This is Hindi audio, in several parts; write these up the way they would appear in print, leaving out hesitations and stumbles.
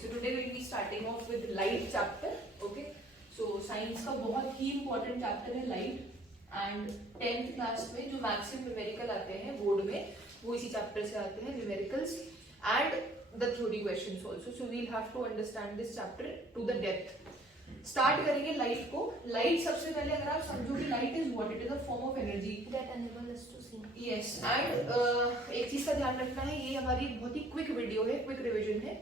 so today we'll be starting off with light chapter. Okay, so science का बहुत ही important chapter है light, and 10th class में जो maximum numerical आते हैं बोर्ड में वो इसी chapter से आते हैं, numericals and the theory questions also. So we'll have to understand this chapter to the depth. Start करेंगे लाइट को. लाइट सबसे पहले अगर आप समझो कि light is what, it is a form of energy that enable us to see. Yes. And एक चीज का ध्यान रखना है, ये हमारी बहुत ही क्विक वीडियो है, क्विक रिवीजन है.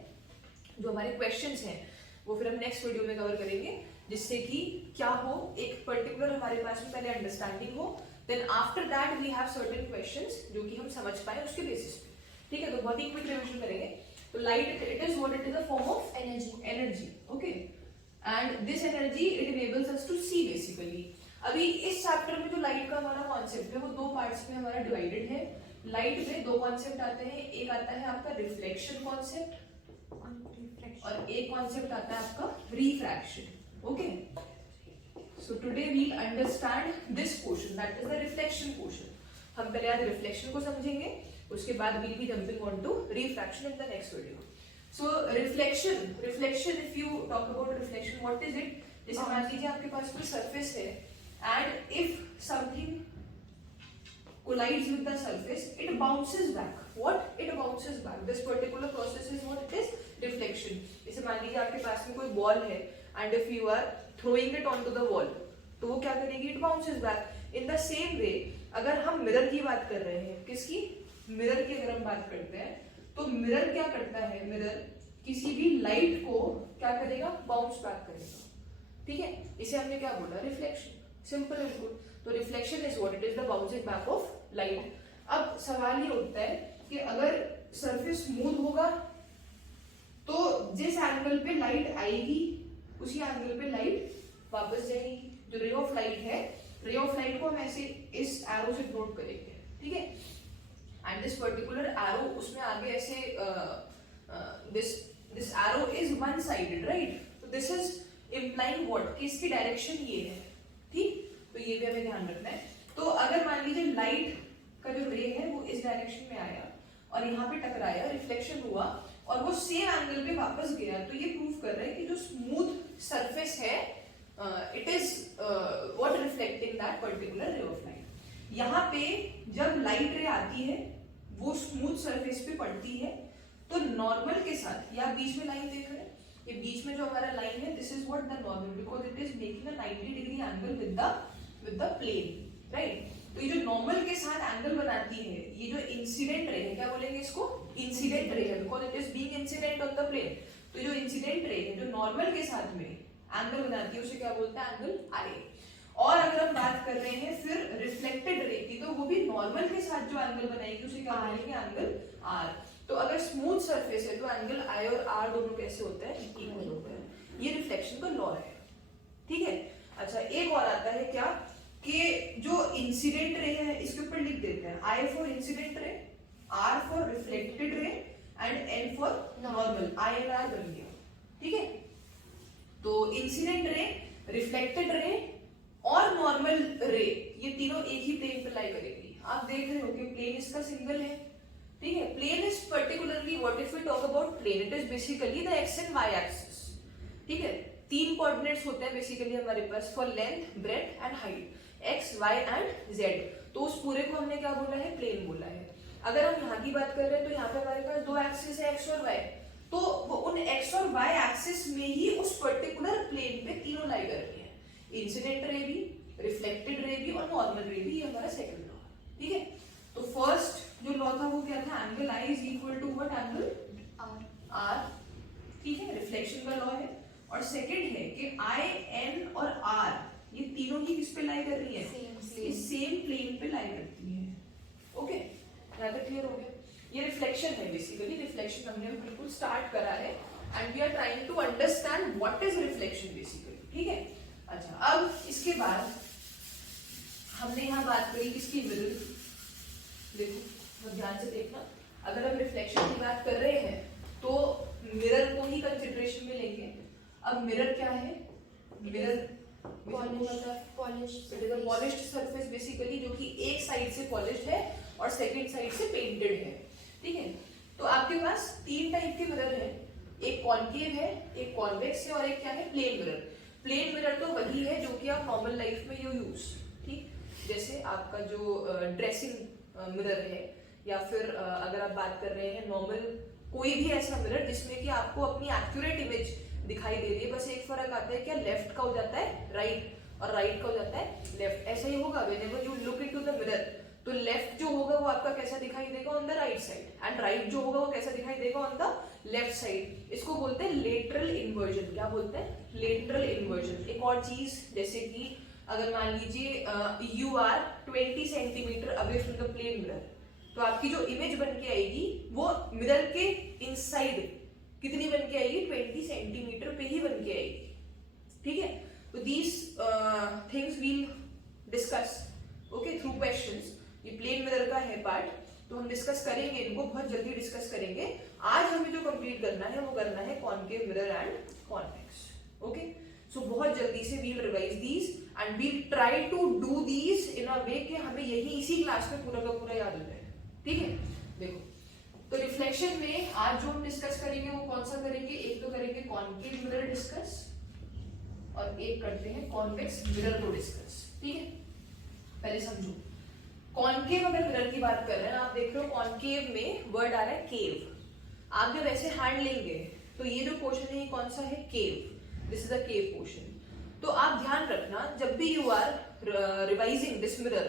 जो हमारे क्वेश्चंस हैं वो फिर हम नेक्स्ट वीडियो में कवर करेंगे, जिससे कि क्या हो, एक पर्टिकुलर हमारे पास में पहले अंडरस्टैंडिंग हो, then after that we have certain questions जो कि हम समझ पाए उसके बेसिस पे. ठीक है, तो बहुत ही क्विक रिवीजन करेंगे. तो light it is what, it is a form of energy. Okay, and this energy it enables us to see basically. अभी इस चैप्टर में जो लाइट का हमारा कॉन्सेप्ट है वो दो पार्ट्स में हमारा डिवाइडेड है. लाइट में दो कॉन्सेप्ट आते हैं, एक आता है आपका रिफ्लेक्शन कॉन्सेप्ट और एक कॉन्सेप्ट आता है आपका refraction. Okay, so today we understand this portion, that is the reflection portion. हम पहले आज रिफ्लेक्शन को समझेंगे, उसके बाद we'll be jumping on to refraction in the next video. So reflection if you talk about reflection, what is it? जैसे मान लीजिए आपके पास कोई surface है and if something collides with the surface, it bounces back. What? It bounces back. This particular process is what it is? Reflection. जैसे मान लीजिए आपके पास में कोई ball है and if you are throwing it onto the wall, तो वो क्या करेगी? It bounces back. In the same way, अगर हम mirror की बात कर रहे हैं, किसकी? mirror की अगर हम बात करते हैं, तो मिरर क्या करता है? मिरर किसी भी लाइट को क्या करेगा? बाउंस बैक करेगा. ठीक है, इसे हमने क्या बोला? रिफ्लेक्शन. Simple and good. तो reflection is what, it is the bouncing back of light. अब सवाल ये उठता है कि अगर सरफेस स्मूथ होगा तो जिस एंगल पे लाइट आएगी उसी एंगल पे लाइट वापस जाएगी. जो रे ऑफ लाइट है, रे ऑफ लाइट को हम ऐसे इस एरो से नोट करेंगे. ठीक है, and this particular arrow उसमें आगे ऐसे this arrow is one sided, right? so this is implying what, कि इसकी डायरेक्शन ये है. ठीक, तो ये भी हमें ध्यान रखना है. तो अगर मान लीजिए लाइट का जो रे है वो इस डायरेक्शन में आया और यहाँ पे टकराया, रिफ्लेक्शन हुआ और वो सेम एंगल पे वापस गया, तो ये प्रूव कर रहा है कि जो स्मूथ सरफेस है it is what reflecting that particular रे ऑफ लाइट. यहाँ पे जब लाइट रे आती है वो स्मूथ सरफेस पे पड़ती है, तो नॉर्मल के साथ, या बीच में लाइन देख रहे हैं, ये बीच में जो हमारा लाइन है, this is what the normal, because it is making a 90 degree angle with the plane, right. तो ये जो नॉर्मल के साथ एंगल बनाती है, ये जो इंसिडेंट रे है, क्या बोलेंगे इसको? इंसिडेंट रे है, because it is being incident on the plane. तो जो इंसिडेंट रे है जो नॉर्मल के साथ में एंगल बनाती है उसे क्या बोलते हैं? Angle R. और अगर हम बात कर रहे हैं फिर रिफ्लेक्टेड रे की, तो वो भी नॉर्मल के साथ जो एंगल बनाएगी उसे क्या बोलेंगे? Angle R. तो अगर स्मूथ सरफेस है तो एंगल आई और आर दोनों कैसे होते हैं? इक्वल होते हैं. ये रिफ्लेक्शन का लॉ है. ठीक है, अच्छा एक और आता है क्या, कि जो इंसिडेंट रे है इसके ऊपर लिख देते हैं I for incident ray, R for reflected ray and N for normal. I and R बन गया. ठीक है, तो इंसिडेंट रे, रिफ्लेक्टेड रे और नॉर्मल रे, ये तीनों एक ही प्लेन पे लाई करेगी. आप देख रहे हो कि प्लेन इसका सिंगल है. ठीक है, plane is particularly what, if we talk about plane, it is basically the X and Y axis. ठीक है, तीन कोऑर्डिनेट्स होते हैं बेसिकली हमारे पास for length, breadth and height, X, Y and Z. तो उस पूरे को हमने क्या बोला है? प्लेन बोला है. अगर हम यहाँ की बात कर रहे हैं तो यहाँ पे हमारे पास दो एक्सिस है, एक्स और वाई. तो वो उन एक्स और वाई एक्सिस में ही उस पर्टिकुलर प्लेन पे तीनों लाई कर रही है. इंसिडेंट रे भी, रिफ्लेक्टेड रे भी और नॉर्मल रे भी. ये हमारा सेकंड लॉ. ठीक है, तो फर्स्ट जो लॉ था वो क्या था? Angle I is equal to what? Angle R. ठीक है, रिफ्लेक्शन का लॉ है. और सेकंड है कि आई, एन और आर ये तीनों ही किस पे लाई कर रही है? सेम प्लेन पे लाई करती है. ओके, यहाँ तक क्लियर हो गया? ये रिफ्लेक्शन है बेसिकली. रिफ्लेक्शन हमने बिल्कुल स्टार्ट करा है and we are trying to understand what is reflection basically. ठीक है, अच्छा अब इसके बाद हमने यहाँ बात करी किसकी? मिरर. देखो ध्यान से देखना, अगर हम रिफ्लेक्शन की बात कर रहे हैं तो मिरर को ही कंसिडरेशन में लेंगे. अब मिरर क्या है? मिरर पॉलिश्ड सरफेस बेसिकली, जो कि एक साइड से पॉलिश्ड है और सेकंड साइड से पेंटेड है. ठीक है, तो आपके पास तीन टाइप के मिरर है. एक कॉनकेव है, एक कॉन्वेक्स है और एक क्या है, प्लेन मिरर। प्लेन मिरर तो वही है जो कि आप नॉर्मल लाइफ में यू यूज, ठीक, जैसे आपका जो ड्रेसिंग मिरर है, या फिर अगर आप बात कर रहे हैं नॉर्मल कोई भी ऐसा मिरर जिसमें कि आपको अपनी एक्यूरेट इमेज दिखाई दे रही है, बस एक फर्क आता है क्या, लेफ्ट का हो जाता है राइट और राइट का हो जाता है लेफ्ट। ऐसा ही होगा whenever you look into the mirror, तो लेफ्ट जो होगा वो आपका कैसा दिखाई देगा, on the right side, and right जो होगा वो कैसा दिखाई देगा, ऑन द लेफ्ट साइड। इसको बोलते हैं लेटरल इन्वर्जन। क्या बोलते हैं, लेटरल इन्वर्जन। एक और चीज, जैसे कि अगर मान लीजिए you are 20 centimetre away from the plane mirror, तो आपकी जो इमेज बन के आएगी वो मिरर के इनसाइड कितनी बन के आएगी, 20 सेंटीमीटर पे ही बन के आएगी, ठीक है। तो these things we'll discuss okay through questions. ये प्लेन मिरर का है पार्ट, तो हम डिस्कस करेंगे इनको, बहुत जल्दी डिस्कस करेंगे। आज हमें जो कंप्लीट करना है वो करना है concave mirror and convex, okay. So बहुत जल्दी से we'll revise these and we'll try to do these in a way कि हमें यही इसी क्लास में पूरा का पूरा याद हो जाए, ठीक है। देखो, तो रिफ्लेक्शन में आज जो हम डिस्कस करेंगे वो कौन सा करेंगे, एक तो करेंगे कॉनकेव मिरर डिस्कस और एक करते हैं कॉन्वेक्स मिरर को डिस्कस, ठीक है। पहले समझो, कॉनकेव अगर मिरर की बात कर रहे हैं ना, आप देख रहे हो कॉनकेव में वर्ड आ रहा है केव। आप जब ऐसे हैंड लेंगे तो ये जो पोर्शन है ये कौन सा है, cave. This is a cave portion. तो आप ध्यान रखना जब भी you are revising this mirror,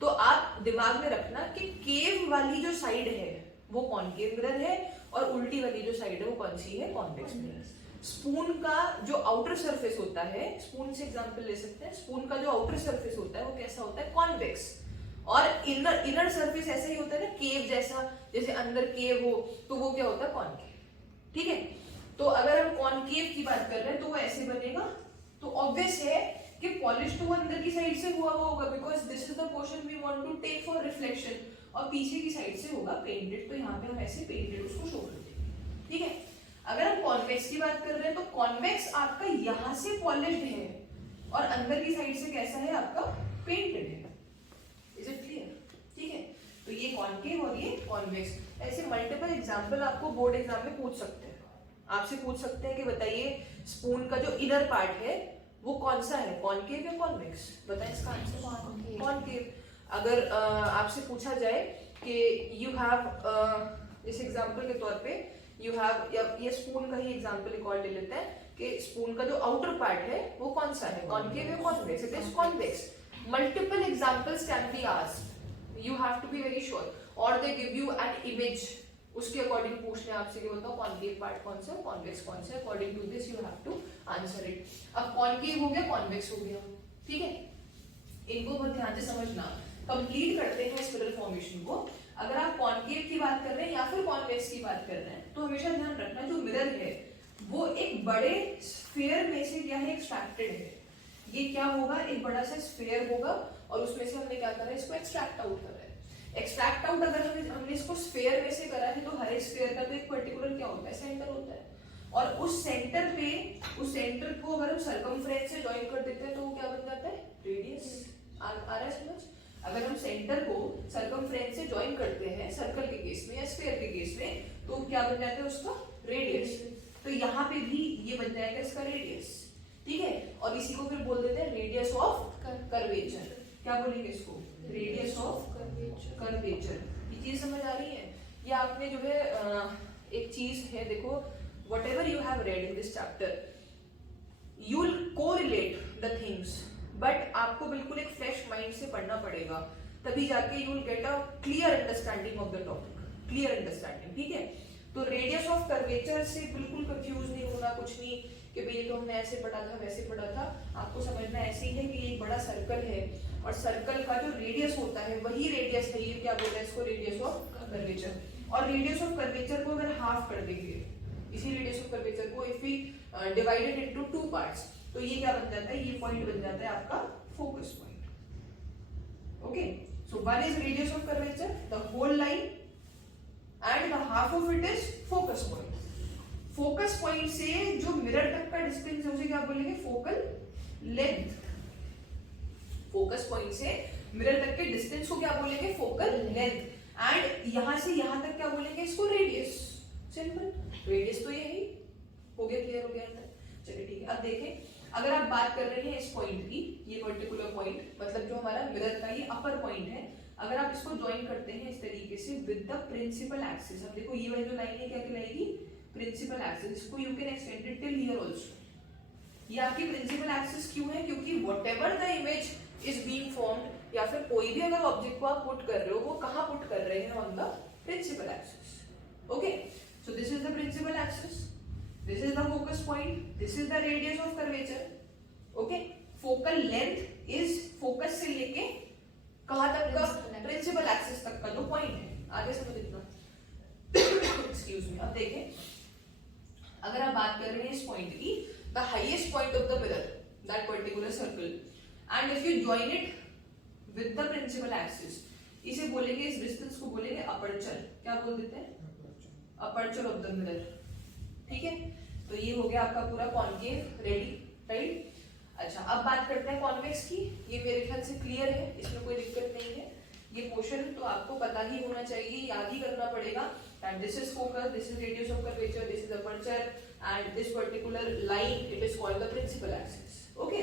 तो आप दिमाग में रखना कि केव वाली जो साइड है वो कॉनकेव मिरर है और उल्टी वाली जो साइड है वो कौन सी है, कॉन्वेक्स मिरर। स्पून का जो आउटर सरफेस होता है, स्पून से एग्जांपल ले सकते हैं, स्पून का जो आउटर सरफेस होता है वो कैसा होता है, कॉन्वेक्स, और इनर सरफेस ऐसा ही होता है ना, केव जैसा, जैसे अंदर केव हो तो वो क्या होता है, कॉनकेव, ठीक है। तो अगर हम कॉनकेव की बात कर रहे हैं तो वो ऐसे बनेगा, तो ऑब्वियस है कि पॉलिश तो वो अंदर की साइड से हुआ होगा, because this is the portion we want to take for reflection, और पीछे की साइड से होगा पेंटेड, तो यहाँ पे हम ऐसे पेंटेड उसको शो कर देंगे, ठीक है। अगर हम कॉन्वेक्स की बात कर रहे हैं तो कॉन्वेक्स आपका यहाँ से पॉलिश्ड है और अंदर की साइड से कैसा है, आपका पेंटेड है। इज इट क्लियर, ठीक है। तो ये कॉनकेव और ये कॉन्वेक्स। ऐसे मल्टीपल एग्जांपल आपको बोर्ड एग्जाम में पूछ सकते हैं, आपसे पूछ सकते हैं कि बताइए स्पून का जो इनर पार्ट है वो कौन सा है, कॉनकेव या कॉन्वेक्स, बताएं इसका आंसर, कॉनकेव। अगर आपसे पूछा जाए कि यू हैव, इस एग्जांपल के तौर पे यू हैव, ये स्पून का ही एग्जांपल एक और ले लेते हैं कि स्पून का जो आउटर पार्ट है वो कौन सा है, कॉनकेव या convex, it is convex. Multiple examples can be asked. You have to be very sure. Or they give you an image. उसके अकॉर्डिंग पूछ रहे हैं आपसे कि बताओ कॉनकेव पार्ट कौन सा, कॉन्वेक्स कौन सा, according to this you have to answer it. अब कॉनकेव हो गया, कॉन्वेक्स हो गया, ठीक है। इनको बहुत ध्यान से समझना। कंप्लीट करते हैं इस मिरर फॉर्मेशन को। अगर आप कॉनकेव की बात कर रहे हैं या फिर कॉन्वेक्स की बात कर रहे हैं तो हमेशा ध्यान रखना जो मिरर है वो एक बड़े स्फीयर में से क्या है, एक्सट्रैक्टेड है। ये क्या होगा, एक बड़ा सा स्फीयर होगा और उसमें से हमने क्या करा है, इसको एक्सट्रैक्ट आउट कर रहा है। एक्सट्रैक्ट आउट अगर हमने इसको स्फीयर में से करा है तो हर एक स्फीयर का तो एक पर्टिकुलर क्या होता है, सेंटर होता है, और उस सेंटर पे, उस सेंटर को अगर हम सर्कमफ्रेंस से ज्वाइन कर देते हैं तो वो क्या बन जाता है, रेडियस। आ रहा है समझ। अगर हम सेंटर को सर्कमफ्रेंस से ज्वाइन करते हैं सर्कल के केस में या स्फीयर के केस में, तो क्या बन जाता है उसका, रेडियस। तो यहाँ पे भी ये बन जाएगा इसका रेडियस, ठीक है। और इसी को फिर बोल देते हैं रेडियस ऑफ कर्वेचर। क्या बोलेंगे इसको, रेडियस ऑफ कर्वेचर। ये चीज समझ आ रही है। ये आपने जो है एक चीज है, देखो whatever you have read in this chapter you will correlate the things, but आपको बिल्कुल एक फ्रेश माइंड से पढ़ना पड़ेगा, तभी जाके you will get a clear understanding of the topic, clear understanding, ठीक है। तो रेडियस ऑफ कर्वेचर से बिल्कुल कंफ्यूज नहीं होना, कुछ नहीं कि भाई ये तो हमने ऐसे पढ़ा था वैसे पढ़ा था। आपको समझना ऐसे ही है कि ये बड़ा सर्कल है और सर्कल का जो रेडियस होता है वही रेडियस है, ये क्या बोल रहे हैं इसको, रेडियस ऑफ कर्वेचर। और रेडियस ऑफ कर्वेचर को अगर हाफ कर देंगे, इसी रेडियस ऑफ कर्वेचर को if we divided into 2 parts, तो ये क्या बन जाता है, ये पॉइंट बन जाता है आपका focus point, okay. So one is radius of curvature, the whole line, and the half of it is focus point. Focus point से जो मिरर तक का डिस्टेंस है उसे क्या बोलेंगे, फोकल लेंथ। फोकस पॉइंट से मिरर तक के डिस्टेंस को क्या बोलेंगे, फोकल लेंथ। एंड यहां से यहां तक क्या बोलेंगे इसको, रेडियस। सिंपल, रेडियस तो यही अगर आप बात कर रहे हैं इस पॉइंट की, ये पर्टिकुलर पॉइंट मतलब जो हमारा मिरर का ये अपर पॉइंट है, अगर आप इसको ज्वाइन करते हैं इस तरीके से विद द प्रिंसिपल एक्सिस, अब देखो ये वाली जो लाइन है क्या कहलाएगी, प्रिंसिपल एक्सिस। इसको you can extend it till here also. ये आपकी प्रिंसिपल एक्सिस क्यों है, क्योंकि whatever the image is being formed, या फिर कोई भी अगर ऑब्जेक्ट को आप पुट कर रहे हो वो कहां पुट कर रहे हैं, on the principal axis. Okay, so this is the principal axis, this is the focus point, this is the radius of curvature. Okay, focal length is focus से लेके कहां तक का, प्रिंसिपल एक्सिस तक का जो पॉइंट है। आगे समझ इतना, एक्सक्यूज मी। अब देखें, अगर आप बात कर रहे हैं इस पॉइंट की, the highest point of the mirror, that particular circle, and if you join it with the principal axis, इसे बोलेंगे, इस डिस्टेंस को बोलेंगे अपर्चर। क्या बोल देते हैं, अपर्चर ऑफ द मिरर। ठीक है, तो ये हो गया आपका पूरा कॉन्केव रेडी, राइट। अच्छा, अब बात करते हैं कॉन्वेक्स की। ये मेरे ख्याल से क्लियर है, इसमें कोई दिक्कत नहीं है। ये पोर्शन तो आपको पता ही होना चाहिए, याद ही करना पड़ेगा। And this is focus, this is radius of curvature, this is aperture, and this particular line it is called the principal axis. Okay,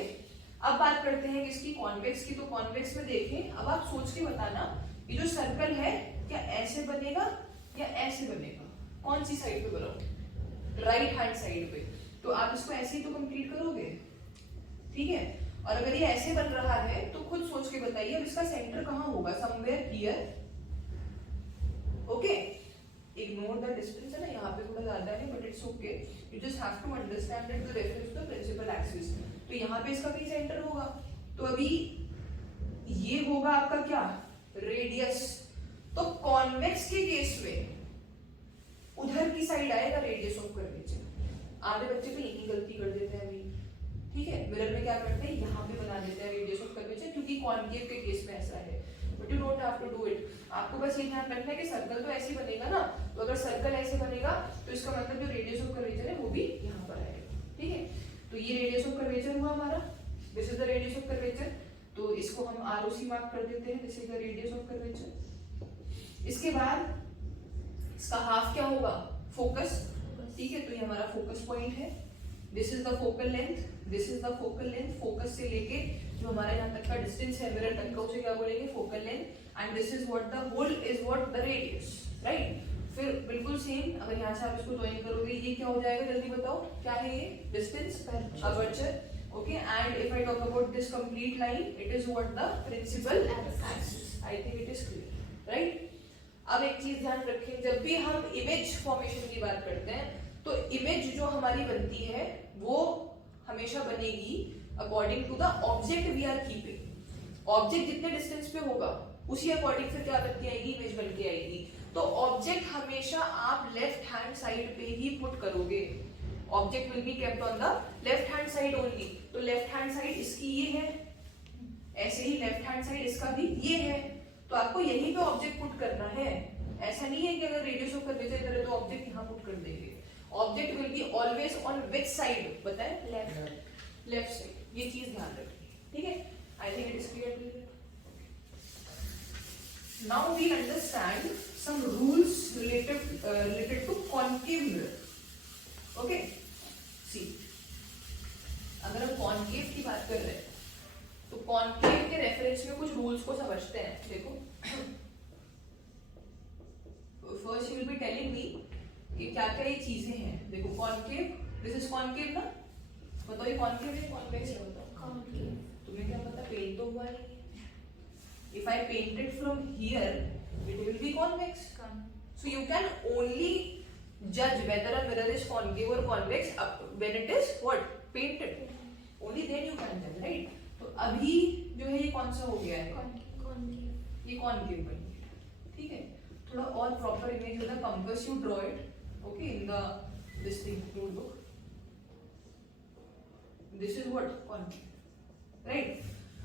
अब बात करते हैं किसकी, कॉन्वेक्स की। तो कॉन्वेक्स में देखें, अब आप सोच के बताना, ये जो सर्कल है क्या ऐसे बनेगा या ऐसे बनेगा, कौन सी साइड पे बनाओ, राइट हैंड साइड पे। तो आप इसको ऐसे ही तो कंप्लीट करोगे, ठीक है। और अगर ये ऐसे बन रहा है तो खुद सोच के बताइए अब इसका सेंटर कहां होगा, somewhere here. Okay, ignore the distance है ना, यहाँ पे थोड़ा ज्यादा है but it's okay, you just have to understand that the reference to the principal axis. तो यहाँ पे इसका भी सेंटर होगा, तो अभी ये होगा आपका क्या, रेडियस। तो कॉन्वेक्स के केस में उधर की साइड आएगा रेडियस ऑफ कर्वेचर। आधे बच्चे तो यही गलती कर देते हैं अभी, ठीक है। मिरर में क्या करते हैं, यहाँ पे बना देते हैं रेडियस ऑफ कर्वेचर, क्योंकि कॉन्केव के केस में ऐसा है, but you don't have to do it. आपको बस ये ध्यान रखना है कि सर्कल तो ऐसे बनेगा ना, तो अगर सर्कल ऐसे बनेगा तो इसका मतलब जो रेडियस ऑफ कर्वेचर है वो भी यहाँ पर आएगा, ठीक है। तो ये रेडियस ऑफ कर्वेचर हुआ हमारा, this is the radius of curvature. तो इसको हम आरओसी मार्क कर देते हैं, this is the radius of curvature. इसके बाद इसका हाफ क्या होगा, फोकस, ठीक है। तो ये हमारा फोकस पॉइंट है, this is the focal length, this is the focal length. Focus से लेके जो हमारे यहाँ तक का डिस्टेंस है मिरर तक का, उसे क्या बोलेंगे, focal length. And this is what the whole is what the radius, right. फिर बिल्कुल सेम, अगर यहाँ से आप इसको ज्वाइन करोगे, ये क्या हो जाएगा, जल्दी बताओ क्या है ये, distance, aperture. Okay, and if I talk about this complete line, it is what the principal axis. I think it is clear, right. अब एक चीज ध्यान रखें, जब भी हम इमेज फॉर्मेशन की बात करते हैं तो इमेज जो हमारी बनती है वो हमेशा बनेगी according to the object we are keeping. Object जितने डिस्टेंस पे होगा उसी अकॉर्डिंग फिर क्या बनती आएगी, इमेज बन के आएगी। तो ऑब्जेक्ट हमेशा आप लेफ्ट हैंड साइड पे ही पुट करोगे, object will be kept on the left hand side only. तो लेफ्ट हैंड साइड इसकी ये है, ऐसे ही लेफ्ट हैंड साइड इसका भी ये है, तो आपको यही पे ऑब्जेक्ट पुट करना है। ऐसा नहीं है कि अगर रेडियस ऑफ कर्वेचर करे तो ऑब्जेक्ट यहाँ पुट कर देंगे। Object will be always on which side, बताएं, लेफ्ट साइड। ये चीज ध्यान रखिए, ठीक है। I think it is clear. Now we understand some rules related to concave mirror. Okay, see, अगर हम कॉन्केव की बात कर रहे हैं तो कॉन्केव के रेफरेंस में कुछ रूल्स को समझते हैं। देखो, first you will be telling me कि क्या क्या ये चीजें हैं। देखो, कॉन्केव, दिस इज कॉन्केव ना, बताओ ये कॉन्केव है कॉन्वेक्स है, बताओ। कॉन्केव। तुम्हें क्या पता, पेंट तो हुआ है। If I paint it from here it will be convex. So you can only जज whether a mirror is concave और convex when it is what, painted, only then you can जज, राइट। तो अभी जो है ये कौन सा हो गया है, ये कॉन्केव बन गया, ठीक है। थोड़ा और प्रॉपर इमेज होता है, compass you draw it, okay, in the this thing rule book. This is what, concave, right.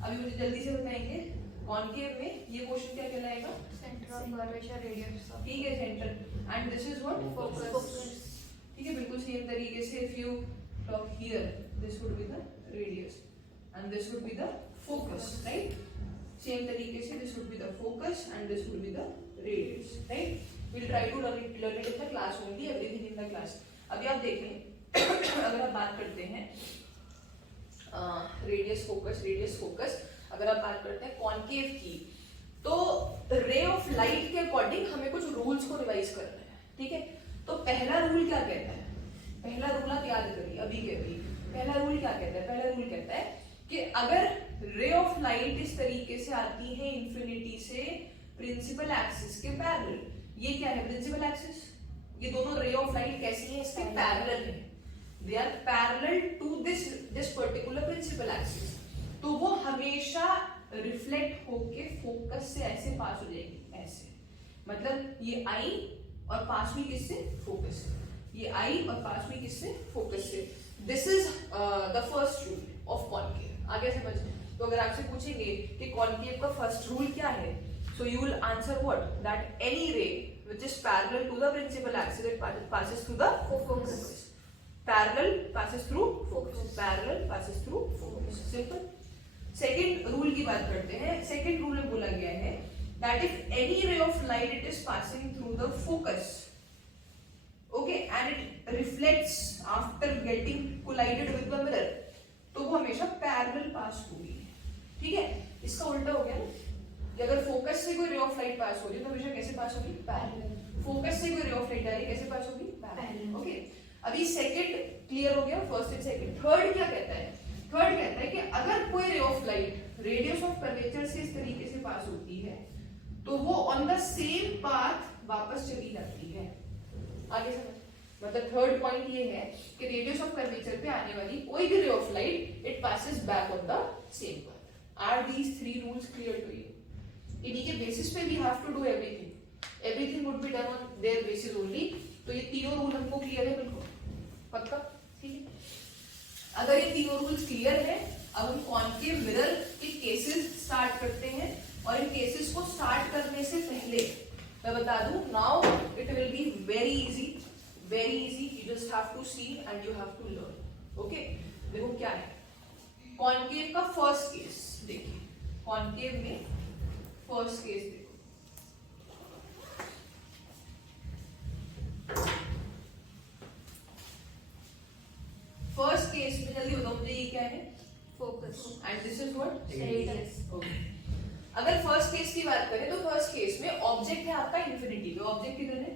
अभी मुझे जल्दी से बताएंगे कॉन्केव में ये क्वेश्चन क्या कहलाएगा, centre of curvature, radius of, ठीक है, centre. And this is what, focus, ठीक है। बिल्कुल सेम तरीके से if you talk here, this would be the radius and this would be the focus, right? Same तरीके से this would be the focus and this would be the radius, right? We'll try to learn it in the class only, everything in the class. अभी आप देखें, अगर आप बात करते हैं रेडियस फोकस अगर आप बात करते हैं कॉनकेव की, तो रे ऑफ लाइट के अकॉर्डिंग हमें कुछ रूल्स को रिवाइज करना है, ठीक है। तो पहला रूल क्या कहता है, पहला रूल आप याद करिए अभी के अभी। पहला रूल क्या कहता है, पहला रूल कहता है कि अगर रे ऑफ लाइट इस तरीके से आती है इंफिनिटी से प्रिंसिपल एक्सिस के पैरेलल, ये क्या है प्रिंसिपल एक्सिस, ये दोनों रे ऑफ लाइट कैसी है, इसके पैरेलल है, they are parallel to this particular principal axis, तो वो हमेशा रिफ्लेक्ट होके फोकस से ऐसे पास हो जाएगी, ऐसे, मतलब ये आई और पास हुई किससे, फोकस से, ये आई और पास हुई किससे, फोकस से। This is the first rule of concave. आगे समझ, तो अगर आपसे पूछेंगे कि कॉनकेव का फर्स्ट रूल क्या है, so you will answer what, that any ray which is parallel to the principal axis it passes through the focus, parallel passes through focus, parallel passes through focus, simple। Second rule की बात करते हैं। सेकेंड रूल में बोला गया है that if any ray of light it is passing through the focus, okay, and it reflects after getting collided with the mirror, तो वो हमेशा पैरेलल पास होगी, ठीक है। इसका उल्टा हो गया ना, कि अगर फोकस से कोई रे ऑफ लाइट पास हो रही है तो हमेशा कैसे पास होगी, पैरेलल। फोकस से कोई रे ऑफ लाइट आ रही है कैसे पास होगी, पैरेलल, ओके। अभी सेकंड क्लियर हो गया, फर्स्ट एंड सेकंड। थर्ड क्या कहता है, थर्ड कहता है कि अगर कोई रे of light radius of curvature से इस तरीके से पास होती है तो वो ऑन द सेम पाथ वापस चली जाती है। आगे समझ, मतलब थर्ड पॉइंट ये है कि रेडियस ऑफ कर्वेचर पे आने वाली कोई भी ray of light it passes back on the same path. Are these three rules clear to you? इन्हीं के बेसिस पे we have to do everything, everything would be done on their basis only. तो ये तीनों रूल हमको क्लियर है, बिल्कुल पक्का, ठीक है। अगर ये तीनों रूल्स क्लियर है, अब हम कॉनकेव मिरर के केसेस स्टार्ट करते हैं, और इन केसेस को स्टार्ट करने से पहले मैं बता दूं, now it will be very easy, you just have to see and you have to learn, okay. देखो क्या है कॉनकेव का फर्स्ट केस, देखिए कॉनकेव में फर्स्ट केस देखो, फर्स्ट केस में जल्दी बताओ मुझे, ये क्या है, focus, and this is what, radius, okay. अगर फर्स्ट केस की बात करें तो फर्स्ट केस में ऑब्जेक्ट है आपका इंफिनिटी पे, ऑब्जेक्ट किधर है,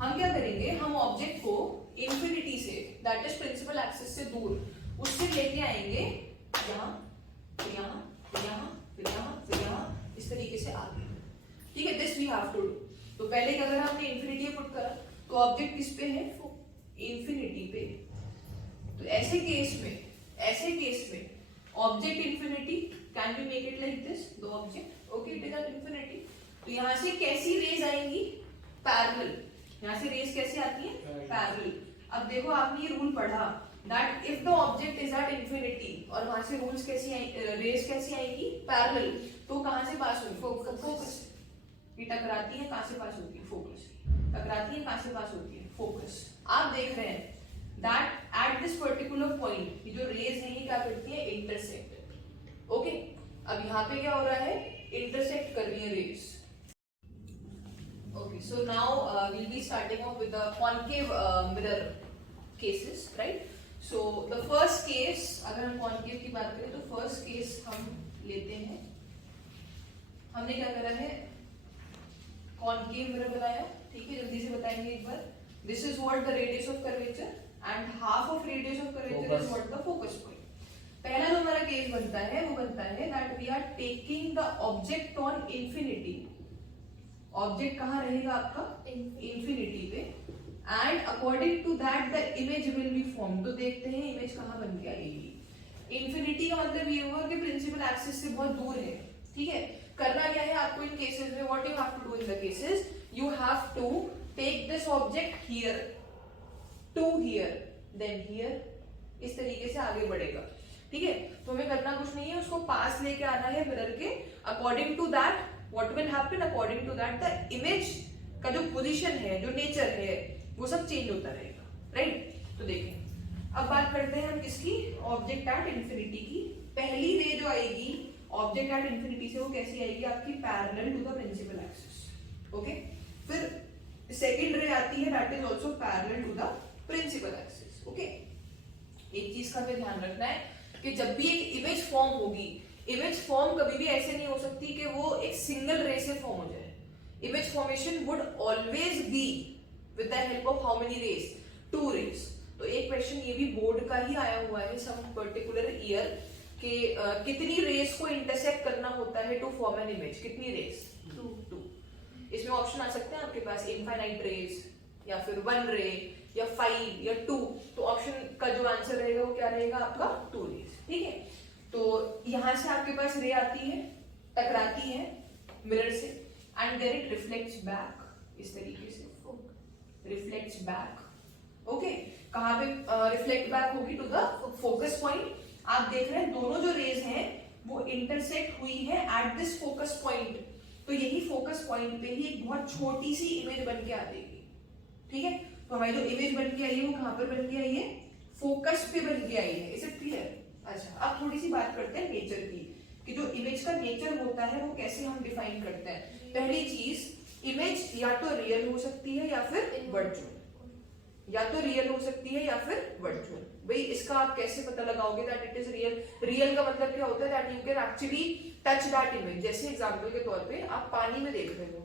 हम क्या करेंगे, हम ऑब्जेक्ट को इंफिनिटी से, दैट इज प्रिंसिपल एक्सिस से दूर, उससे लेके आएंगे यहाँ, फिर यहाँ, फिर यहाँ, फिर यहाँ, फिर यहाँ, इस तरीके से आगे, ठीक है। This we have to do. तो पहले अगर हमने इंफिनिटी पुट करा तो ऑब्जेक्ट किस पे है, इंफिनिटी पे। तो ऐसे केस में object infinity, can be make it like this, दो object, okay, it is an infinity. तो यहाँ से कैसी रेज आएंगी, पैरेलल, यहाँ से रेज कैसे आती है, पैरेलल। अब देखो आपने ये रूल पढ़ा that if the object is at infinity, और वहां से रूल्स कैसी रेज कैसी आएगी, पैरेलल, तो कहां से पास होगी, फोकस। ये टकराती है कहां से पास होती है, फोकस, टकराती है कहां से पास होती है, फोकस। आप देख रहे हैं that at this particular point ये जो रेज है ये क्या करती है, इंटरसेक्ट, ओके। अब यहाँ पे क्या हो रहा है, इंटरसेक्ट कर रही है raise, okay। So now we'll be starting off with the concave mirror cases, right? So the first case, अगर हम concave की बात करें तो first case हम लेते हैं, हमने क्या करा है, concave mirror बनाया, ठीक है, जल्दी से बताएंगे एक बार। This is what the radius of curvature and half of radius of curvature is what the focus point। पहला जो हमारा केस बनता है वो बनता है that we are taking the object on infinity, object कहाँ रहेगा आपका, इंफिनिटी पे, and according to that the image will be form. तो देखते हैं इमेज कहाँ बन के आएगी। इंफिनिटी का मतलब ये हुआ कि प्रिंसिपल एक्सिस से बहुत दूर है, ठीक है। करना क्या है आपको इन केसेस में, what you have to do in the cases, you have to take this object here to here then here, इस तरीके से आगे बढ़ेगा, ठीक है। तो हमें करना कुछ नहीं है, उसको पास लेके आना है मिरर के, according to that what will happen, according to that the image का जो पोजीशन है, जो नेचर है, वो सब चेंज होता रहेगा, राइट। तो देखें अब बात करते हैं हम किसकी, ऑब्जेक्ट एट इंफिनिटी की। पहली रे जो आएगी ऑब्जेक्ट एट इंफिनिटी से वो कैसी आएगी आपकी, parallel to the principal axis, okay. फिर सेकंड रे आती है that is also parallel to the principal axis, okay. एक चीज का भी ध्यान रखना है कि जब भी एक इमेज फॉर्म होगी, इमेज फॉर्म कभी भी ऐसे नहीं हो सकती कि वो एक सिंगल रे से फॉर्म हो जाए. Image formation would always be with the help of how many rays? 2 rays. तो एक क्वेश्चन ये भी बोर्ड का ही आया हुआ है सम पर्टिकुलर ईयर कि कितनी रेज को इंटरसेक्ट करना होता है टू फॉर्म एन इमेज. कितनी रेज? 2. इसमें ऑप्शन आ सकते हैं आपके पास, इनफाइनाइट रेज या फिर 1 रे या 5 या 2. तो ऑप्शन का जो आंसर रहेगा वो क्या रहेगा आपका? 2 रेज. ठीक है. तो यहां से आपके पास रे आती है, टकराती है मिरर से, and then it reflects back इस तरीके से, रिफ्लेक्ट्स बैक. ओके, कहां पे रिफ्लेक्ट बैक होगी? To the focus point. आप देख रहे हैं दोनों जो रेज हैं वो इंटरसेक्ट हुई है एट दिस फोकस पॉइंट. तो यही फोकस पॉइंट पे ही एक बहुत छोटी सी इमेज बन के आ जाएगी. ठीक है. तो हमारी जो इमेज बन के आई है वो कहां पर बन के आई है? फोकस पे बन के आई है. Is it clear? अच्छा, अब थोड़ी सी बात करते हैं नेचर की, कि जो इमेज का नेचर होता है वो कैसे हम डिफाइन करते हैं. पहली चीज, इमेज या तो रियल हो सकती है या फिर वर्चुअल. या तो रियल हो सकती है या फिर वर्चुअल. भाई इसका आप कैसे पता लगाओगे that it is real? Real का मतलब क्या होता है? That you can actually touch that image. जैसे एग्जांपल के तौर पे आप पानी में देख रहे हो,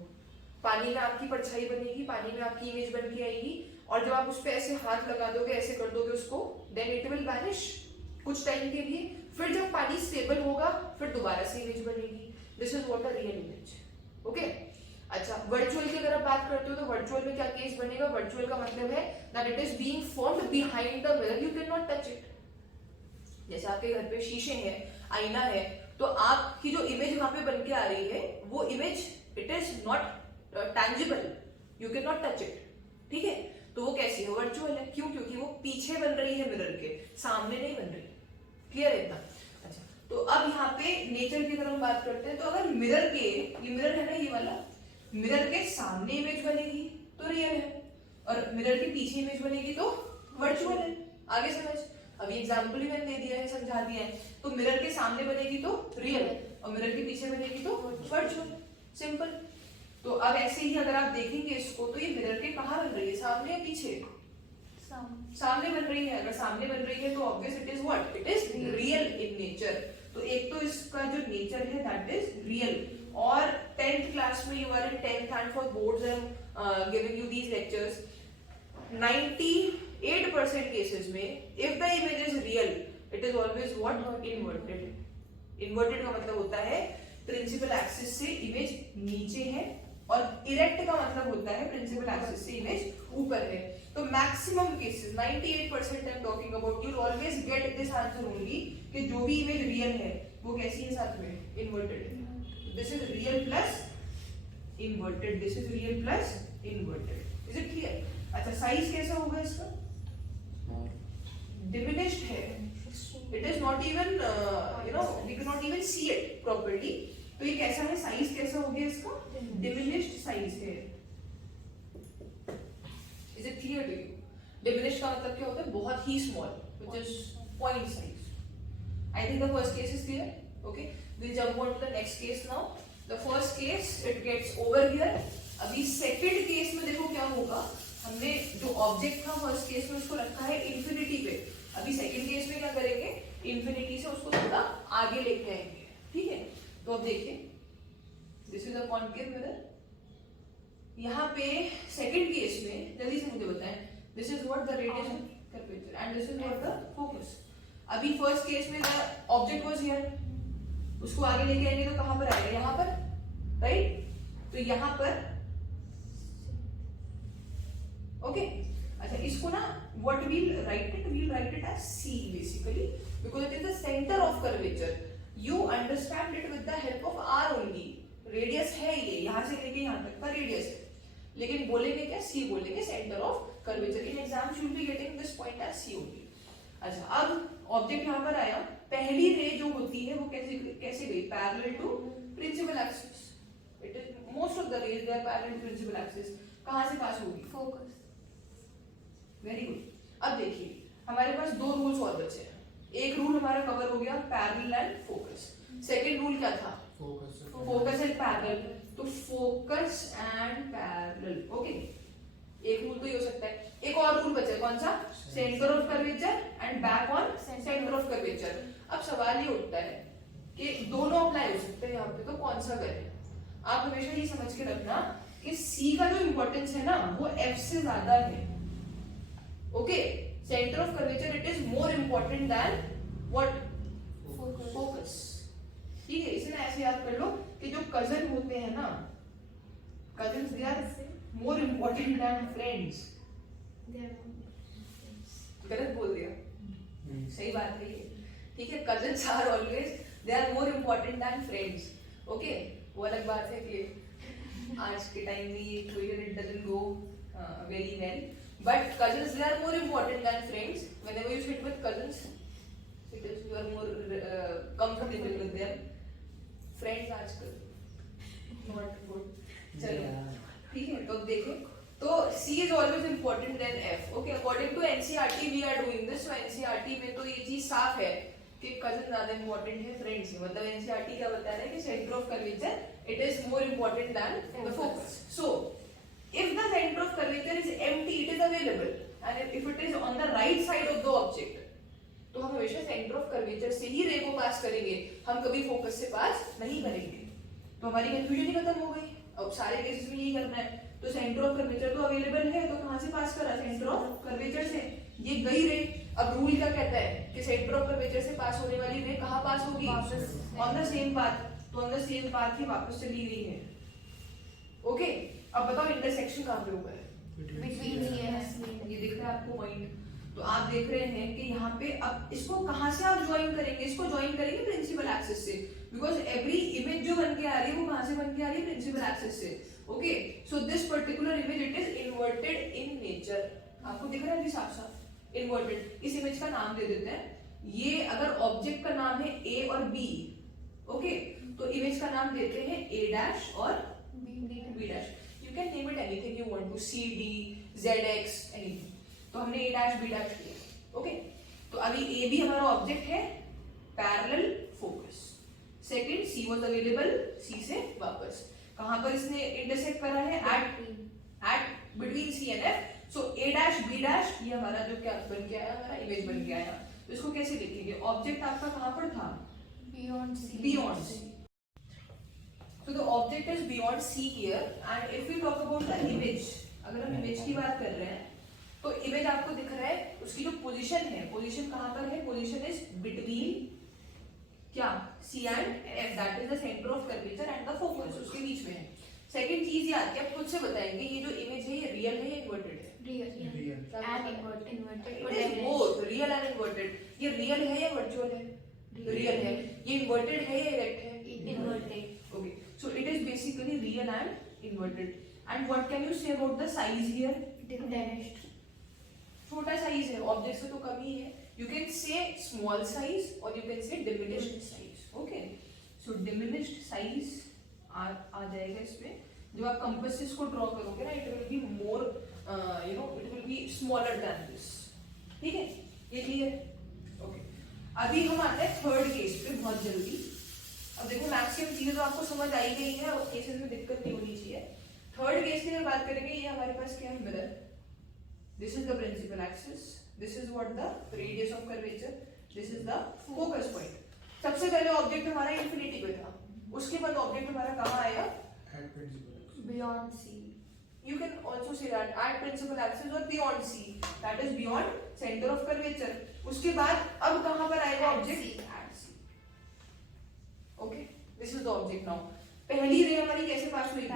पानी में आपकी परछाई बनेगी, पानी में आपकी इमेज बन के आएगी, और जब आप उस पर ऐसे हाथ लगा दोगे, ऐसे कर दोगे उसको, देन इट विल वैनिश कुछ टाइम के लिए. फिर जब पानी स्टेबल होगा फिर दोबारा से इमेज बनेगी. This is what a real image. Okay. अच्छा, वर्चुअल की अगर आप बात करते हो तो वर्चुअल में क्या केस बनेगा? वर्चुअल का मतलब है that it is being formed behind the mirror, you can not touch it. जैसे आपके घर पे शीशे हैं, आईना है, तो आपकी जो इमेज वहां पे बन के आ रही है वो image it is not tangible, you can not touch it. ठीक है. तो वो कैसी है? वर्चुअल है. क्यों? क्योंकि वो पीछे बन रही है मिरर के, सामने नहीं बन रही. क्लियर है इतना? अच्छा, तो अब यहाँ पे नेचर की अगर हम बात करते हैं, तो अगर मिरर के, ये मिरर है ना ये वाला, मिरर के सामने इमेज बनेगी तो रियल है, और मिरर के पीछे इमेज बनेगी तो वर्चुअल है. आगे समझ. अभी एग्जांपल ही मैंने दे दिया है, समझा दिया है. तो मिरर के सामने बनेगी तो रियल, और मिरर के पीछे बनेगी तो वर्चुअल. सिंपल. तो अब ऐसे ही अगर आप देखेंगे इसको, तो ये मिरर के कहाँ बन रही है? सामने या पीछे? सामने बन रही है. अगर सामने बन रही है तो obvious it is what? It is real in nature. तो एक तो इसका जो नेचर है दैट इज रियल. और 10th क्लास में, you are in 10th and for boards I am giving you these lectures, 98% cases में if the image is real it is always what? Inverted. Inverted का मतलब होता है प्रिंसिपल एक्सिस से इमेज नीचे है, और इरेक्ट का मतलब होता है प्रिंसिपल एक्सिस से इमेज ऊपर है. तो maximum cases 98% I am talking about, you will always get this answer only कि जो भी इमेज रियल है वो कैसी है? साथ में इन्वर्टेड है. This is real plus inverted, this is real plus inverted. Is it clear? अच्छा, साइज कैसा होगा इसका? डिमिनिश्ड है. It is not even you know, we can not even see it properly. तो ये कैसा है? साइज कैसा हो गया इसका? डिमिनिश्ड साइज है. Is it clear to you? Diminished का मतलब क्या होता है? बहुत ही small, which is point size. I think the first case is clear. Okay, we'll jump on to the next case now. The first case it gets over here. अभी सेकंड केस में देखो क्या होगा. हमने जो ऑब्जेक्ट था फर्स्ट केस में उसको रखा है इंफिनिटी पे. अभी सेकंड केस में क्या करेंगे? इंफिनिटी से उसको थोड़ा आगे लेके आएंगे. ठीक है. तो अब देखिए, this is a concave mirror. यहाँ पे सेकंड केस में जल्दी से मुझे बताएं, this is what? The radius of curvature, and this is what? The focus. अभी फर्स्ट केस में द ऑब्जेक्ट वाज हियर, उसको आगे लेके आएंगे तो कहां पर आएगा? यहाँ पर, राइट? तो यहाँ पर. ओके. अच्छा, इसको ना what we'll write it? We'll write it as C basically, because it is the centre of curvature. You understand it with the help of R only. Radius है ये, यहाँ से लेके यहाँ तक का रेडियस है, लेकिन बोलेंगे क्या? C बोलेंगे, centre of curvature. In exam you will be getting this point as C only. अच्छा, अब ऑब्जेक्ट यहाँ पर आया. पहली रे जो होती है वो कैसे गई? Parallel to principal axis. It is most of the rays they are parallel to principal axis. कहां से पास होगी? फोकस. Very good. अब देखिए, हमारे पास दो रूल्स और बचे हैं. एक रूल हमारा कवर हो गया, parallel and focus. Second rule क्या था? Focus and parallel. तो फोकस एंड पैरेलल. ओके, एक रूल तो ये हो सकता है। एक और रूल बचा, कौन सा? Centre of curvature and back on centre of curvature. अब सवाल ये उठता है कि दोनों अप्लाई हो सकते हैं यहाँ पे, तो कौन सा करें? आप हमेशा ये समझ के रखना कि सी का जो इंपॉर्टेंस है ना वो एफ से ज्यादा है। Okay, centre of curvature it is more important than what? Focus. ठीक है, इसे ना ऐसे याद कर लो कि जो कजन होते हैं ना, cousins they are more important than friends. गलत बोल दिया? सही बात है ये। ठीक है, cousins are always they are more important than friends. Okay, वो अलग बात है कि आज के टाइम में ये equation it doesn't go very well, but cousins they are more important than friends. Whenever you sit with cousins, it is you are more comfortable with them. Friends आजकल not good. चलो ठीक है, तो देखें तो C is always important than F. Okay, according to NCERT we are doing this. So NCERT में तो ये चीज साफ है कि cousin ज्यादा important है friends से। मतलब NCERT क्या बता रहा है कि center of curvature it is more important than the focus. So if the center of curvature is empty, it is available, and if it is on the right side of the object, तो हम हमेशा center of curvature से ही रे को पास करेंगे, हम कभी focus से पास नहीं करेंगे। तो हमारी कंफ्यूजन ही खत्म हो गई। अब सारे केसेस में यही करना है। तो सेंटर ऑफ कर्वेचर तो अवेलेबल है, तो कहां से पास करा? सेंटर ऑफ कर्वेचर से। ये गई रे। अब रूल क्या कहता है कि सेंटर ऑफ कर्वेचर से पास होने वाली रे कहां पास होगी? On the same path. तो ऑन द सेम पाथ ही वापस चली गई है। ओके, अब बताओ इंटरसेक्शन कहां पे होगा? ये दिख रहा है आपको पॉइंट? तो आप देख रहे हैं कि यहाँ पे अब इसको कहां से आप ज्वाइन करेंगे? इसको ज्वाइन करेंगे प्रिंसिपल एक्सिस से, बिकॉज एवरी इमेज जो बन के आ रही है वो कहां से बन के आ रही है? प्रिंसिपल एक्सिस से। Okay, so this particular image it is inverted in nature. आपको दिख रहा है अभी साफ साफ इन्वर्टेड। इस इमेज का नाम दे देते हैं। ये अगर ऑब्जेक्ट का नाम है ए और बी, ओके, तो इमेज का नाम देते हैं ए डैश और B dash. You can name it anything you want to, C D Z X anything. तो हमने ए डैश बी डैश किया। ओके, तो अभी ए बी हमारा ऑब्जेक्ट है, parallel focus. Second C was available, C से वापस कहां पर इसने इंटरसेक्ट करा है? At between C and F. So A dash B dash ये हमारा जो क्या बन के आया? हमारा इमेज बन के आया। तो इसको कैसे लिखेंगे? ऑब्जेक्ट आपका कहां पर था? Beyond C. Beyond C. So the object is beyond C here, and if we talk about the image, अगर हम इमेज की बात कर रहे हैं तो इमेज आपको दिख रहा है, उसकी जो पोजीशन है, पोजीशन कहां पर है? पोजीशन इज बिटवीन क्या? C and F, that is the centre of curvature and the focus, उसके बीच में है। सेकंड चीज याद कि आप खुद से बताएंगे ये जो इमेज है ये रियल है या इन्वर्टेड है? Real. And inverted. It is both real and inverted. ये रियल है या वर्चुअल है? रियल है। ये इन्वर्टेड है या इरेक्ट है? Inverted. Okay, so it is basically real and inverted. And what can you say about the size here? Diminished. छोटा साइज है, ऑब्जेक्ट से तो कम ही है। You can say small size or you can say diminished size. Okay, so diminished size आ जाएगा इसमें। जब आप कंपास से इसको ड्रॉ करोगे ना, it will be more, it will be smaller than this. ठीक है, ये क्लियर है? Okay. अभी हम आते हैं थर्ड केस पे बहुत जल्दी। अब देखो मैक्सिमम चीजें तो आपको समझ आई गई है और केसेस में दिक्कत नहीं होनी चाहिए। थर्ड केस की अगर बात करेंगे, ये हमारे पास क्या है? Mirror. This is the principal axis, this is what the radius of curvature, this is the focus point. सबसे पहले ऑब्जेक्ट हमारा इंफिनिटी पे था, उसके बाद ऑब्जेक्ट हमारा कहाँ आया? Beyond C. You can also say that at principal axis or beyond C, that is beyond center of curvature. उसके बाद अब कहाँ पर आएगा object? At C. Okay, this is the object now. पहली रे हमारी कैसे पास हुई?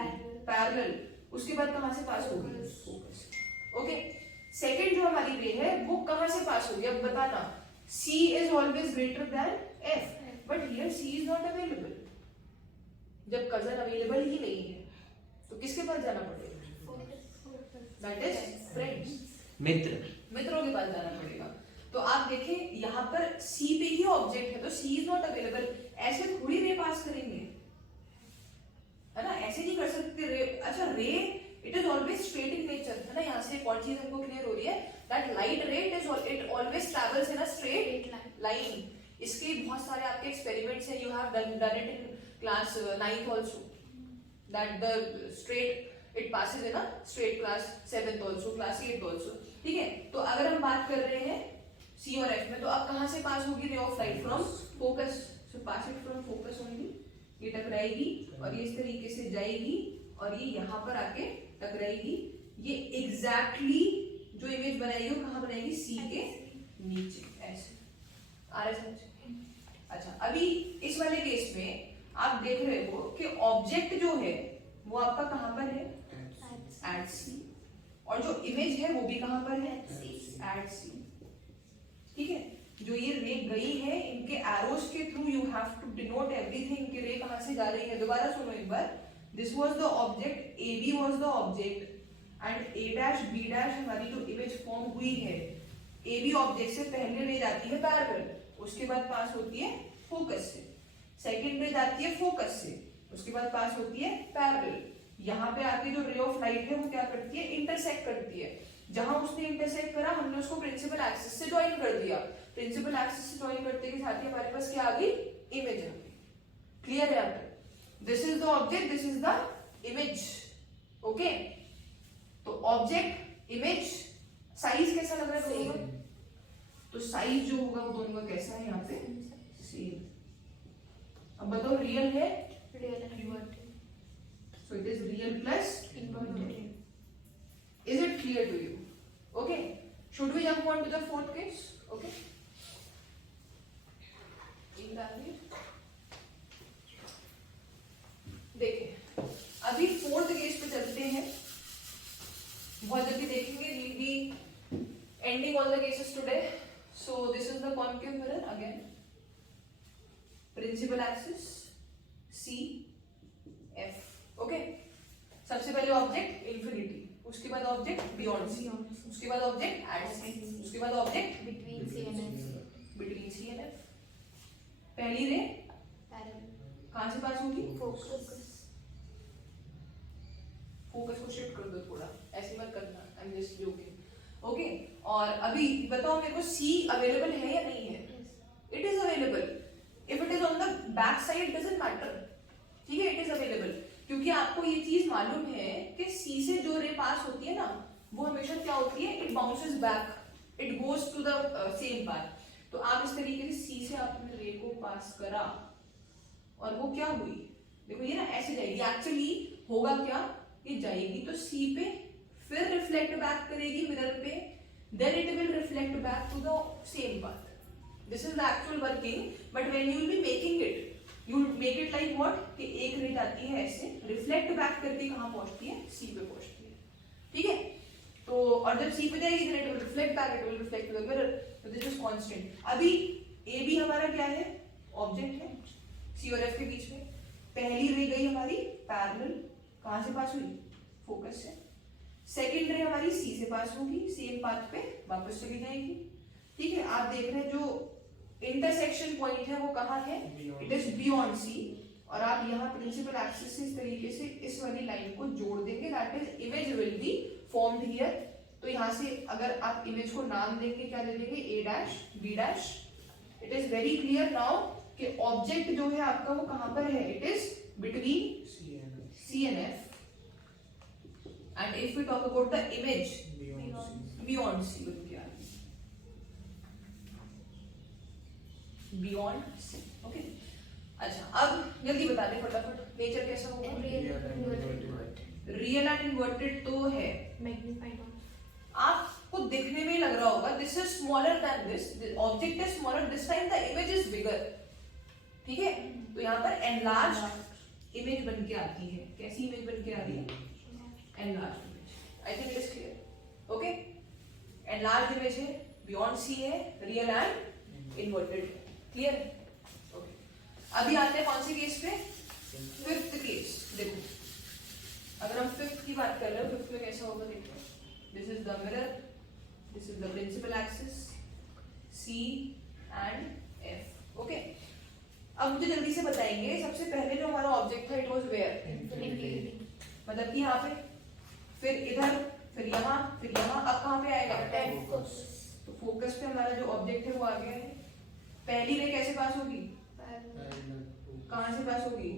पैरेलल। उसके बाद कहाँ से पास होगी? फोकस। ओके, सेकंड जो हमारी रे है वो कहाँ से पास होगी? अब बताना। C is always greater than F, but here C is not available. जब कजन अवेलेबल ही नहीं है तो किसके पास जाना पड़ेगा? दैट इज फ्रेंड्स, मित्रों के पास जाना पड़ेगा। तो आप देखें यहाँ पर C पे ही ऑब्जेक्ट है तो C इज नॉट अवेलेबल। ऐसे थोड़ी रे पास करेंगे, है ना? ऐसे नहीं कर सकते रे। अच्छा, रे it is always straight in nature, है ना? यहाँ से एक और चीज हमको क्लियर हो रही है दैट लाइट रे it always travels in a straight line. इसके बहुत सारे आपके एक्सपेरिमेंट्स हैं, you have done it in class 9th also, that the straight it passes in a straight class 7th also, class 8th also, ठीक है। तो अगर हम बात कर रहे हैं सी और एफ में, तो अब कहां से पास होगी रे of light? From focus, so pass it from focus only. ये टकराएगी और ये इस तरीके से जाएगी और ये यहाँ पर आके टकराएगी। ये एग्जैक्टली जो इमेज बनाएगी वो कहाँ बनाएगी? सी के नीचे, ऐसे। आ रहा है समझ? अच्छा, अभी इस वाले केस में आप देख रहे हो कि ऑब्जेक्ट जो है वो आपका कहाँ पर है? एट सी, और जो इमेज है वो भी कहाँ पर है? एट सी, ठीक है। जो ये रे गई है, इनके एरोस के through you have to denote everything कि रे कहां से जा रही है। दोबारा सुनो एक बार। This was the object, A B was the object and A dash B dash हमारी जो इमेज फॉर्म हुई है, ए बी ऑब्जेक्ट से पहले रे जाती है पैरेलल, उसके बाद पास होती है फोकस से। सेकंड रे जाती है फोकस से, उसके बाद पास होती है पैरेलल। यहाँ पे आके जो रे ऑफ लाइट है वो क्या करती है? इंटरसेक्ट करती है। जहां उसने इंटरसेक्ट करा, हमने उसको प्रिंसिपल एक्सिस से ज्वाइन कर दिया। प्रिंसिपल एक्सिस से ज्वाइन करते के साथ ही हमारे पास क्या आ गई? इमेज आ गई। क्लियर है यहाँ पे? This is the object, this is the image, okay. तो ऑब्जेक्ट, इमेज, साइज कैसा लग रहा है दोनों का? तो साइज जो होगा वो दोनों का कैसा है यहाँ पे? सेम। अब बताओ, रियल है? Real and inverted. So it is real plus Inverted. Is it clear to you? Okay. Should we jump on to the fourth case? Okay. देखिए, अभी फोर्थ केस पे चलते हैं। बहुत जल्दी देखेंगे। We'll be ending all the cases today. So this is the concave mirror again. Principal axis C, F. Okay. सबसे पहले ऑब्जेक्ट इंफिनिटी, उसके बाद ऑब्जेक्ट बियॉन्ड सी, उसके बाद ऑब्जेक्ट एट सी, उसके बाद object Between C and F. Between C and F. पहली रे Parallel. कहां से पास होगी? Focus. फोकस को शिफ्ट कर दो थोड़ा, ऐसे मत करना, I am just joking, okay. और अभी बताओ मेरे को सी अवेलेबल है या नहीं है? Yes. It is available. If it is on the back side doesn't matter, ठीक है, इट इज अवेलेबल। क्योंकि आपको ये चीज मालूम है कि सी से जो रे पास होती है ना, वो हमेशा क्या होती है? It bounces back, it goes to the same path. तो आप इस तरीके से सी से आपने रे को पास करा और वो क्या हुई? देखो ये ना ऐसे जाएगी, एक्चुअली होगा क्या? ये जाएगी तो सी पे, फिर रिफ्लेक्ट बैक करेगी मिरर पे, then it will reflect back to the same path. This is the actual working, but when you will be making it, you make it like what कि एक रे जाती है ऐसे, रिफ्लेक्ट बैक करके कहां पहुंचती है? सी पे पहुंचती है, ठीक है। तो और जब सी पे जाएगी then it will reflect back, it will reflect to the mirror, तो दिस इज कांस्टेंट। अभी ए बी हमारा क्या है? ऑब्जेक्ट है सी और एफ के बीच में। पहली रे गई हमारी पैरेलल, कहां से पास हुई? फोकस से। सेकंड रे हमारी सी से पास होगी, सेम पाथ पे वापस चली जाएगी, ठीक है। आप देख रहे हैं जो इंटरसेक्शन पॉइंट है वो कहाँ है? It is beyond C. और आप यहाँ प्रिंसिपल एक्सिस से इस तरीके से इस वाली लाइन को जोड़ देंगे, that is image will be formed here. तो यहाँ से अगर आप इमेज को नाम देंगे, क्या दे देंगे? A dash B dash. It is very clear now कि ऑब्जेक्ट जो है आपका वो कहाँ पर है? It is between C and F. And if we talk about the image beyond C, beyond C, okay. अच्छा, अब जल्दी बता दे फटाफट, नेचर कैसा होगा? रियल एंड इन्वर्टेड तो है, Magnified one. आपको दिखने में लग रहा होगा this is smaller than this, object is smaller, this time the image is bigger, ठीक है। तो यहाँ पर एनलार्ज इमेज बन के आती है। कैसी इमेज बन के आ रही है? Enlarge image. I think it is clear, okay. Enlarge image है, बियॉन्ड सी है, रियल एंड इन्वर्टेड है, क्लियर? ओके। अभी आते हैं कौन से केस पे? Fifth case. देखो, अगर हम फिफ्थ की बात कर रहे हो, फिफ्थ में कैसा होगा देखो। This is the mirror, this is the principal axis C and F, okay. अब मुझे जल्दी से बताएंगे, सबसे पहले जो हमारा ऑब्जेक्ट था इट वाज वेयर? मतलब कि यहाँ पे, फिर इधर, फिर यहाँ, फिर यहाँ, अब कहाँ पे आएगा? तो फोकस पे हमारा जो ऑब्जेक्ट है वो आ गया है। पहली रे कैसे पास होगी? कहां से पास होगी?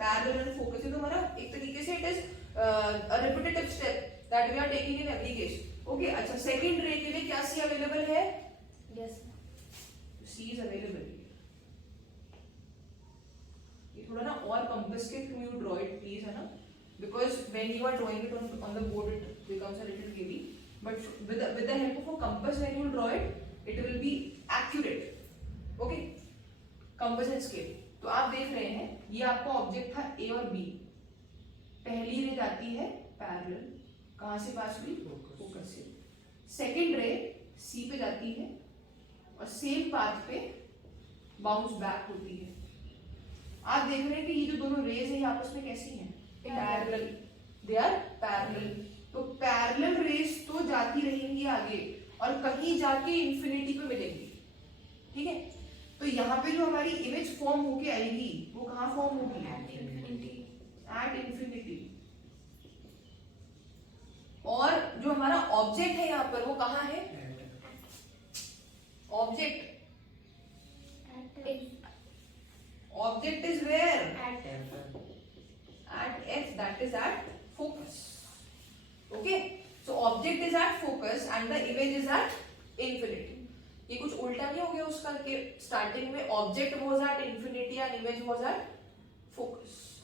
Parallel and focus. तो हमारा एक तरीके से it is a repetitive step that we are taking in every case. Okay, अच्छा second ray के लिए क्या C available है? Yes. C is available. ये थोड़ा ना और compass के through you draw it please, है ना? Because when you are drawing it on the board it becomes a little heavy. But with the help of a compass when you draw it, it will be accurate. Okay? Compass and scale. तो आप देख रहे हैं ये आपका ऑब्जेक्ट था A और B. पहली रे जाती है पैरेलल, कहां से पास हुई? फोकस से. सेकेंड रे C पे जाती है और सेम पाथ पे बाउंस बैक होती है. आप देख रहे हैं कि ये जो दोनों रेज है ये आपस में कैसी हैं? पैरेलल. They are parallel. तो पैरेलल रेज तो जाती रहेंगी आगे और कहीं जाके इंफिनिटी पे मिलेंगी. ठीक है, तो यहाँ पे जो हमारी इमेज फॉर्म होके आएगी वो कहाँ फॉर्म होगी? At infinity. और जो हमारा ऑब्जेक्ट है यहाँ पर वो कहाँ है? Object Object is where? At F, that is at focus. Okay? So object is at focus and the image is at infinity. ये कुछ उल्टा नहीं हो गया उसका कि starting में object was at infinity and image was at focus.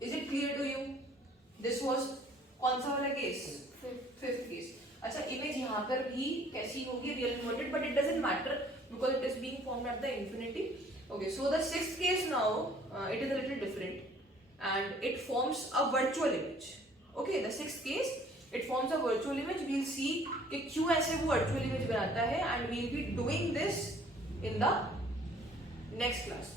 Is it clear to you? This was कौन सा वाला case? Fifth case. अच्छा, image यहाँ पर भी कैसी होगी? Real inverted, but it doesn't matter because it is being formed at the infinity. Okay, so the sixth case now, it is a little different and it forms a virtual image. Okay, the sixth case, it forms a virtual image. We'll see कि क्यों ऐसे वो virtual image बनाता है and we'll be doing this in the next class.